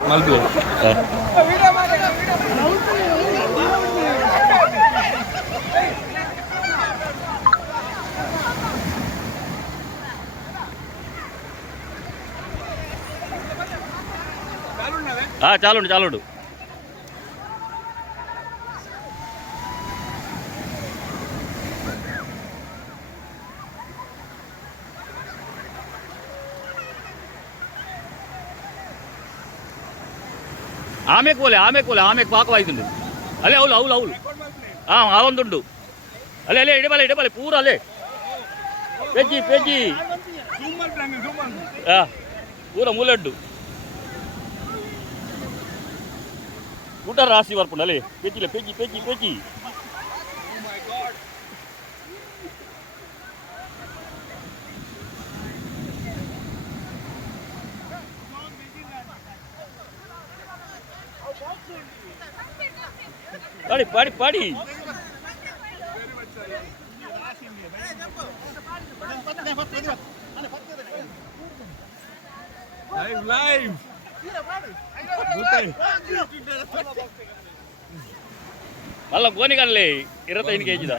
Malboro. చాలు చాలుడు ఆమెకు పోలే ఆమెకు పాకవాయితుంది అలే అవులు అవులు అవులు అవంతుండు అలే అలే ఇడబలే పూర అలే పెజ్జి పూర మూలడ్డు ಊಟ ರಾಶಿ ಬರ್ಪುಂಡು ಅಲ್ಲೇ ಪೆಜ್ಜಿ ಪಾಡಿ ಲೈವ್ మళ్ళా గోని కనలే 25 కేజీదా